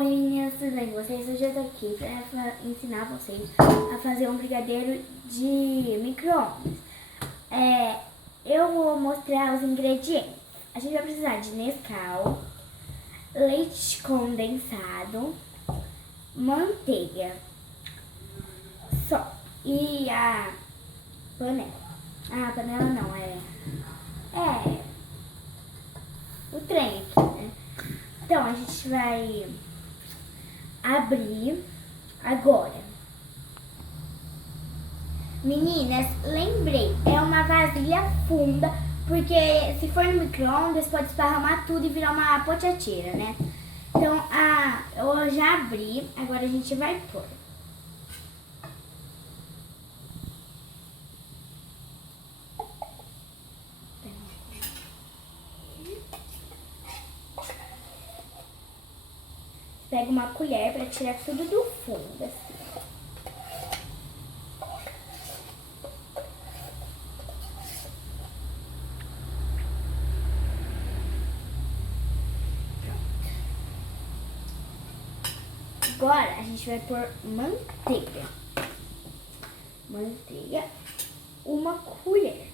Oi meninas, tudo bem com vocês? Hoje eu tô aqui pra ensinar vocês a fazer um brigadeiro de micro-ondas. Eu vou mostrar os ingredientes. A gente vai precisar de Nescau, leite condensado, manteiga, só. E a panela. A panela não, o trem aqui, né? Então a gente vai abrir agora. Meninas, lembrei, é uma vasilha funda, porque se for no micro-ondas pode esparramar tudo e virar uma potiateira, né? Então, eu já abri, agora a gente vai pôr. Pega uma colher para tirar tudo do fundo, assim. Agora a gente vai pôr manteiga. Manteiga, uma colher.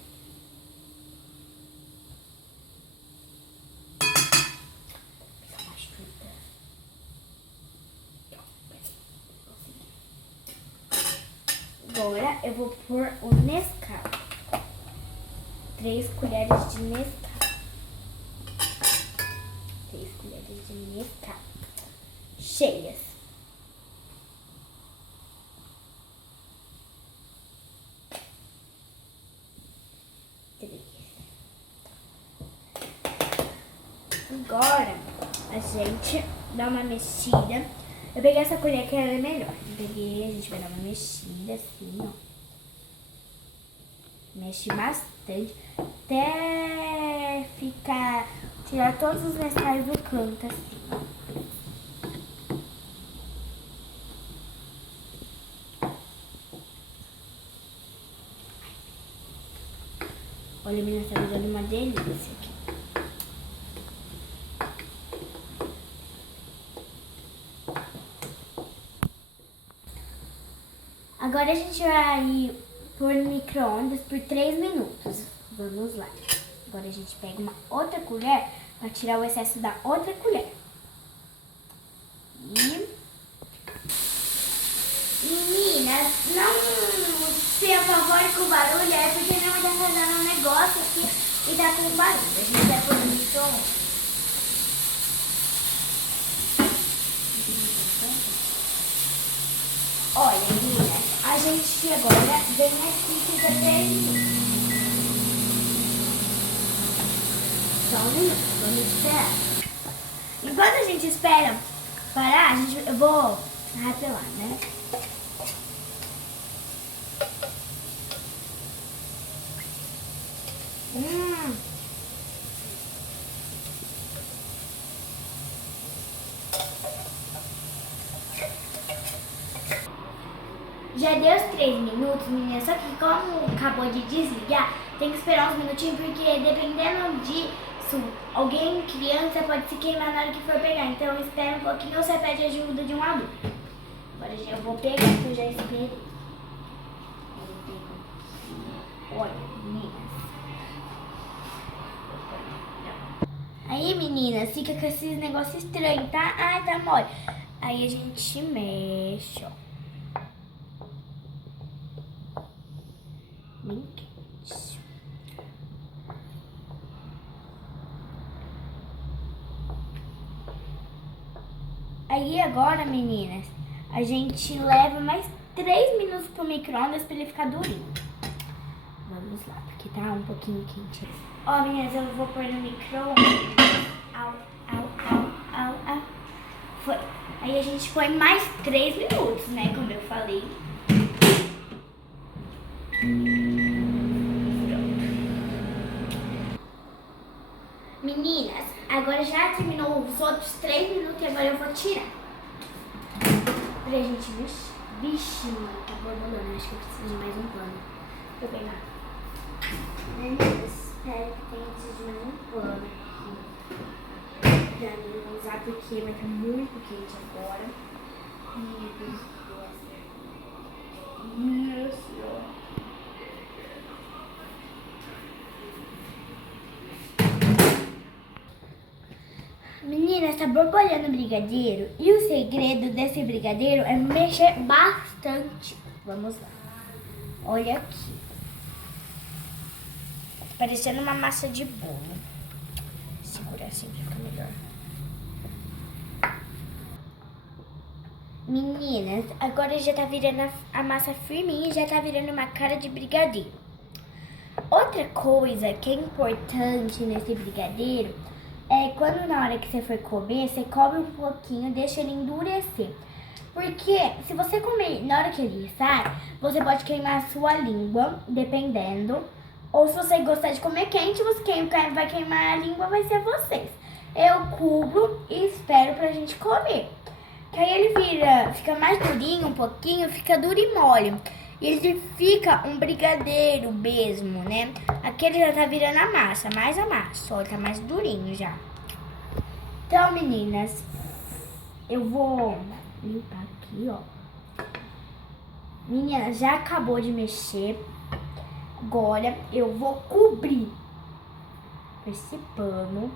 Agora eu vou pôr o Nescau. 3 colheres de Nescau. 3 colheres de Nescau. Cheias. Agora a gente dá uma mexida. Eu peguei essa colher que ela é melhor. A gente vai dar uma mexida assim, ó. Mexe bastante até tirar todos os nescais do canto, assim. Olha, menina, tá virando uma delícia aqui. Agora a gente vai pôr no micro-ondas por 3 minutos. Vamos lá. Agora a gente pega uma outra colher para tirar o excesso da outra colher. E... Meninas, não se apavorem com o barulho, é porque minha mãe tá fazendo um negócio aqui e tá com barulho. A gente vai pôr no micro-ondas. Olha, meninas, a gente agora vem aqui e fica 3 minutos. Só um minuto, vamos esperar. Enquanto a gente espera parar, eu vou rapelar, né? Já deu os 3 minutos, meninas, só que como acabou de desligar, tem que esperar uns minutinhos, porque dependendo disso, alguém, criança, pode se queimar na hora que for pegar. Então espera um pouquinho ou você pede ajuda de um adulto. Agora eu vou pegar, que eu já esperei. Olha, meninas. Aí, meninas, fica com esses negócios estranhos, tá? Ai, tá mole. Aí a gente mexe, ó. Bem quente. Aí agora, meninas, a gente leva mais 3 minutos pro micro-ondas pra ele ficar durinho. Vamos lá, porque tá um pouquinho quente. Ó, meninas, eu vou pôr no micro-ondas. Au, au, au, au, au. Foi. Aí a gente põe mais 3 minutos, né, como eu falei. Meninas, agora já terminou os outros 3 minutos e agora eu vou tirar. Pra gente mexer. Vixe, mano, tá borbolando. Acho que eu preciso de mais um pano. Vou pegar. Meninas, espero que tenha preciso de mais um pano. cuidado de não usar porque vai estar muito quente agora. E isso. Menina, está borbulhando brigadeiro e o segredo desse brigadeiro é mexer bastante. Vamos lá. Olha aqui. Tá parecendo uma massa de bolo. Segura assim que fica melhor. Meninas, agora já tá virando a massa firminha e já tá virando uma cara de brigadeiro. Outra coisa que é importante nesse brigadeiro é quando na hora que você for comer, você come um pouquinho, deixa ele endurecer. Porque se você comer na hora que ele sai, você pode queimar a sua língua, dependendo. Ou se você gostar de comer quente, vai queimar a língua, vai ser vocês. Eu cubro e espero pra gente comer. Que aí ele fica mais durinho um pouquinho, fica duro e mole. E ele fica um brigadeiro mesmo, né? Aqui ele já tá virando a massa, mais a massa. Ó, tá mais durinho já. Então, meninas, eu vou limpar aqui, ó. Meninas, já acabou de mexer. Agora eu vou cobrir esse pano.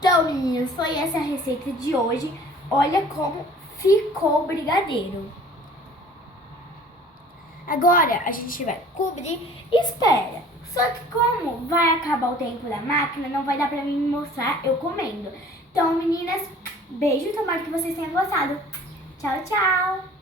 Então, meninas, foi essa a receita de hoje. Olha como ficou o brigadeiro. Agora a gente vai cobrir e espera. Só que como vai acabar o tempo da máquina, não vai dar pra mim mostrar eu comendo. Então, meninas, beijo, tomara que vocês tenham gostado. Tchau, tchau!